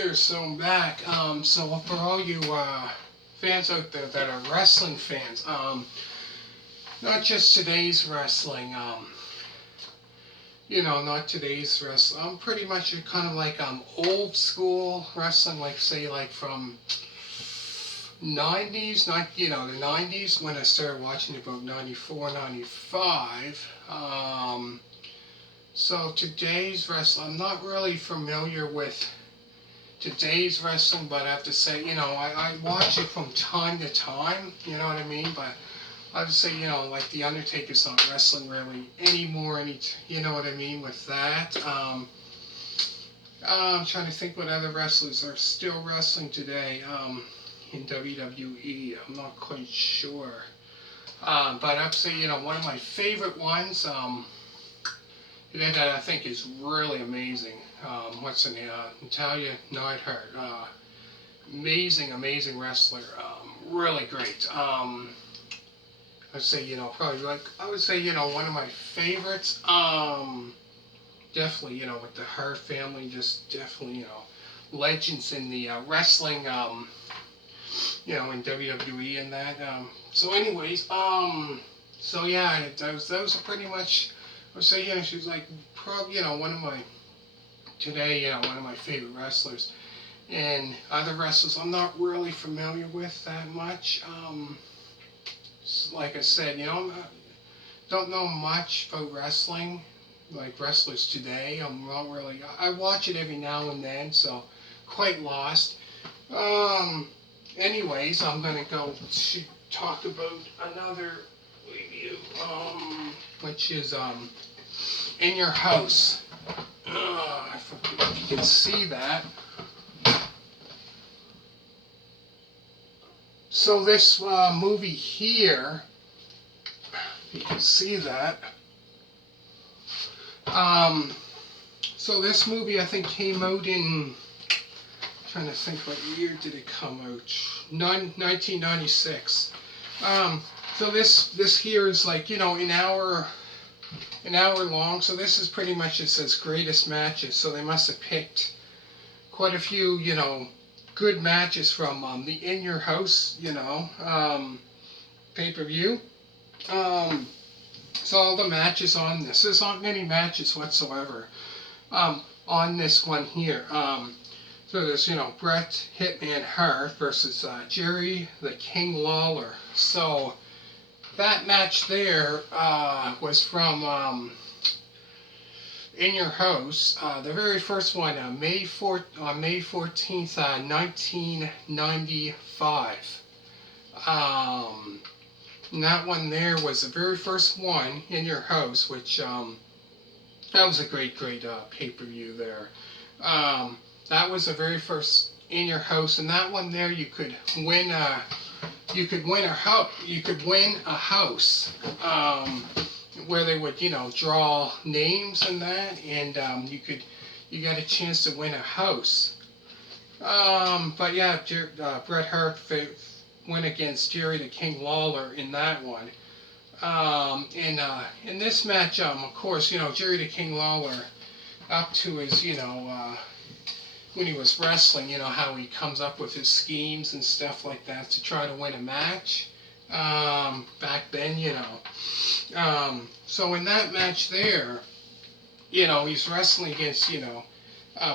there, so I'm back. So for all you fans out there that are wrestling fans, not just today's wrestling, not today's wrestling. I'm pretty much kind of like old school wrestling, like say like from 90s, not the 90s when I started watching about 94, 95. So today's wrestling, I'm not really familiar with today's wrestling, but I have to say, I watch it from time to time, you know what I mean? But I would say, like The Undertaker's not wrestling really anymore, you know what I mean with that. I'm trying to think what other wrestlers are still wrestling today in WWE. I'm not quite sure. But I'd say, one of my favorite ones that I think is really amazing. What's her name? Natalia Neidhart. Amazing wrestler. Really great. I'd say, probably I would say, one of my favorites. Definitely, with the Hart family, just definitely, legends in the wrestling, in WWE and that. So anyways, so yeah, those are pretty much, I would say, she's like, probably, one of my, today, one of my favorite wrestlers. And other wrestlers I'm not really familiar with that much. Like I said, don't know much about wrestling, like wrestlers today. I'm not really, I watch it every now and then, so quite lost. Anyways, I'm going to go to talk about another review, which is In Your House. I forget if you can see that. So this movie here, you can see that. So this movie I think came out in, I'm trying to think what year did it come out? 1996. So this here is like, an hour long. So this is pretty much, it says greatest matches. So they must have picked quite a few, good matches from the In Your House, pay-per-view. So all the matches on this, there's not many matches whatsoever on this one here. So there's, Bret Hitman Hart versus Jerry the King Lawler. So that match there was from In Your House, the very first one, May 14th, 1995. And that one there was the very first one, In Your House, which that was a great pay-per-view there. That was the very first In Your House, and that one there you could win a house. Where they would, draw names and that, and you got a chance to win a house. But yeah, Bret Hart went against Jerry the King Lawler in that one. In this match, of course, Jerry the King Lawler, up to his, when he was wrestling, how he comes up with his schemes and stuff like that to try to win a match. Back then, so in that match there, he's wrestling against,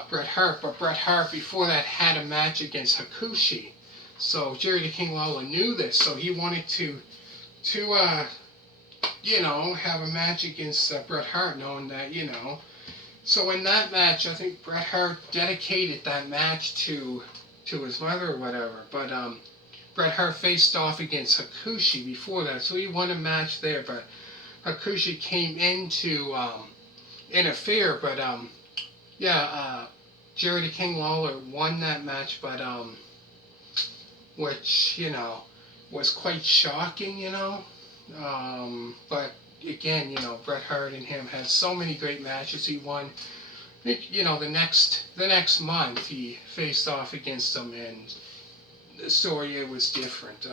Bret Hart, but Bret Hart before that had a match against Hakushi. So Jerry the King Lawler knew this, so he wanted to have a match against Bret Hart, knowing that, So in that match, I think Bret Hart dedicated that match to his mother or whatever, but Bret Hart faced off against Hakushi before that, so he won a match there, but Hakushi came in to interfere, but Jerry the King Lawler won that match, but which, was quite shocking, but again, Bret Hart and him had so many great matches. He won, I think, the next month he faced off against him, and the story was different.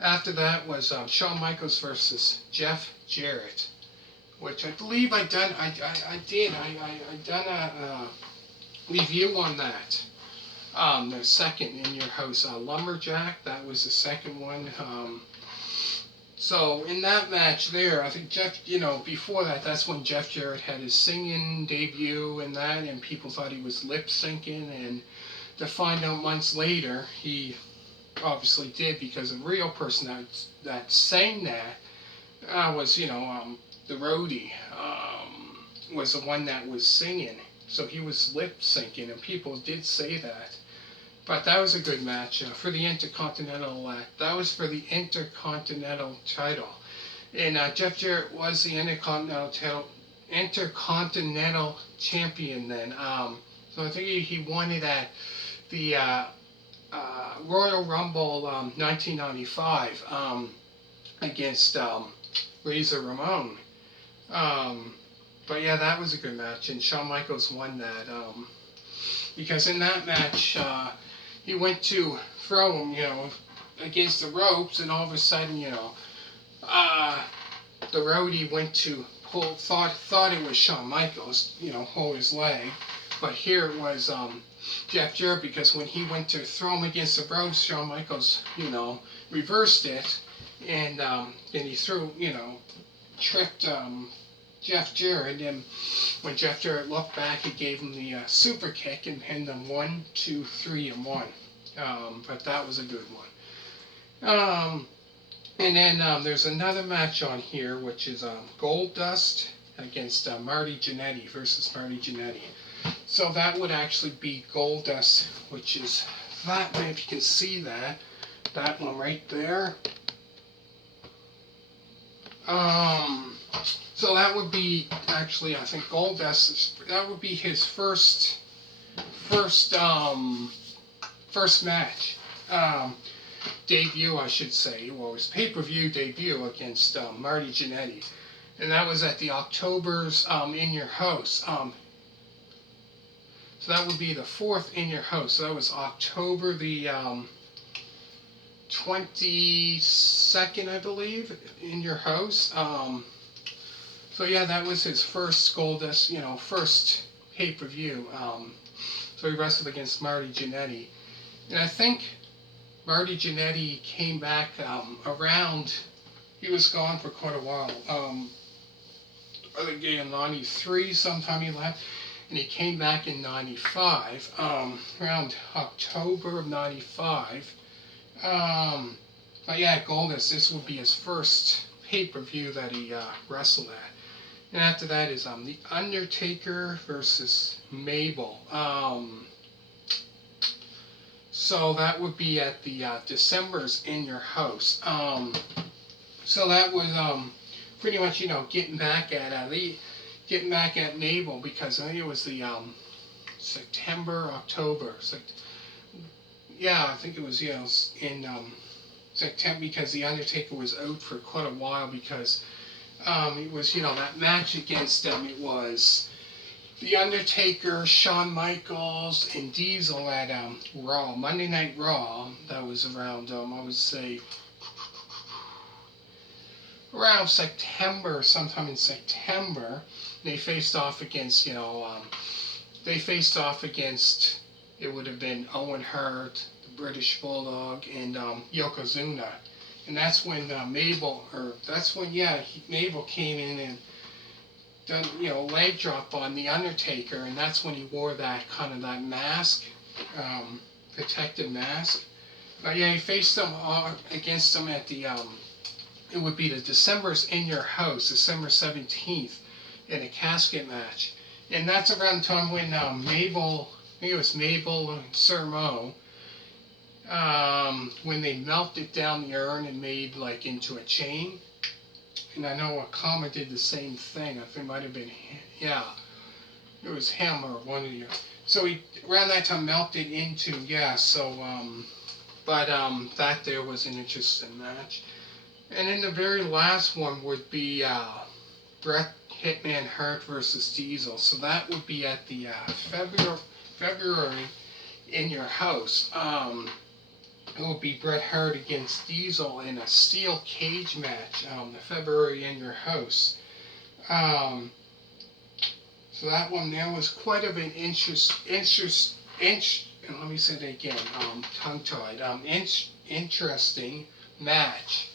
After that was Shawn Michaels versus Jeff Jarrett, which I believe I done a review on that. The second in your house, Lumberjack. That was the second one. So in that match there, I think Jeff, before that, that's when Jeff Jarrett had his singing debut and that, and people thought he was lip syncing, and to find out months later, he obviously did, because the real person that sang that was, the roadie, was the one that was singing. So he was lip syncing, and people did say that. But that was a good match for the Intercontinental. That was for the Intercontinental title, and Jeff Jarrett was the Intercontinental champion then. So I think he won it at the Royal Rumble 1995 against Razor Ramon. But yeah, that was a good match, and Shawn Michaels won that because in that match he went to throw him, against the ropes, and all of a sudden, the roadie went to thought it was Shawn Michaels, hold his leg, but here it was Jeff Jarrett, because when he went to throw him against the ropes, Shawn Michaels, reversed it, and then he threw, tripped Jeff Jarrett, and when Jeff Jarrett looked back, he gave him the super kick and pinned him 1, 2, 3, and 1. But that was a good one. And then there's another match on here, which is Goldust against Marty Jannetty versus Marty Jannetty. So that would actually be Goldust, which is that one, if you can see that one right there. So that would be actually, I think Goldust, that would be his first match, debut, I should say, well, his pay-per-view debut against Marty Jannetty, and that was at the October's In Your House. So that would be the fourth In Your House. So that was October the 22nd, I believe, In Your House. So yeah, that was his first Goldust, first pay-per-view. So he wrestled against Marty Jannetty. And I think Marty Jannetty came back around, he was gone for quite a while. I think in 93 sometime he left. And he came back in 95, around October of 95. But yeah, Goldust, this would be his first pay-per-view that he wrestled at. And after that is The Undertaker versus Mabel. So that would be at the December's In Your House. So that was pretty much, getting back at Mabel, because I think it was the September, October. Yeah, I think it was, in September, because The Undertaker was out for quite a while, because it was, that match against them, it was The Undertaker, Shawn Michaels, and Diesel at Raw, Monday Night Raw. That was around, I would say, around September, sometime in September. They faced off against, it would have been Owen Hart, the British Bulldog, and Yokozuna. And that's when Mabel came in and done, leg drop on The Undertaker, and that's when he wore that kind of that mask, protective mask. But yeah, he faced them against them at the, it would be the December's In Your House, December 17th, in a casket match. And that's around the time when Mabel, I think it was Mabel and Sir Mo, when they melted down the urn and made like into a chain. And I know Akama did the same thing. I think it might have been, yeah, it was him or one of you. So he, around that time, melted into, that there was an interesting match. And then the very last one would be Bret Hitman Hart versus Diesel. So that would be at the February In Your House. It will be Bret Hart against Diesel in a steel cage match, the February In Your House. So that one there was quite of an and let me say that again, tongue-tied, interesting match.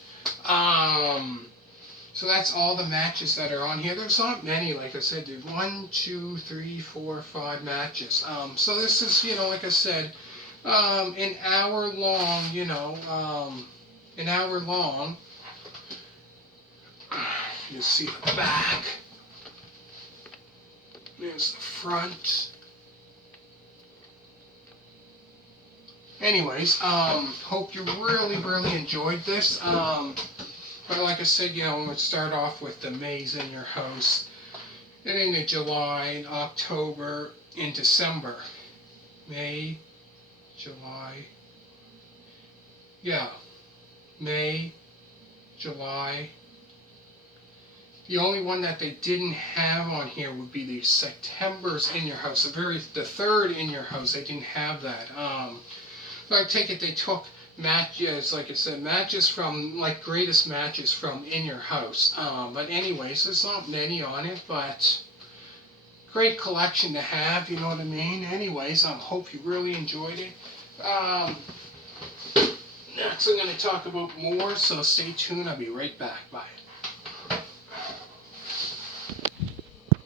So that's all the matches that are on here. There's not many, like I said, there's 1, 2, 3, 4, 5 matches. So this is, like I said, an hour long, an hour long. You see the back. There's the front. Anyways, hope you really, really enjoyed this. But like I said, I'm going to start off with the May's in your house. And into July, October, and December. May, July. Yeah. May, July. The only one that they didn't have on here would be the September's in your house. The third in your house, they didn't have that. I take it they took matches, like I said, matches from, like, greatest matches from in your house. But anyways, there's not many on it, but great collection to have, you know what I mean? Anyways, I hope you really enjoyed it. Next I'm going to talk about more, so stay tuned. I'll be right back. Bye.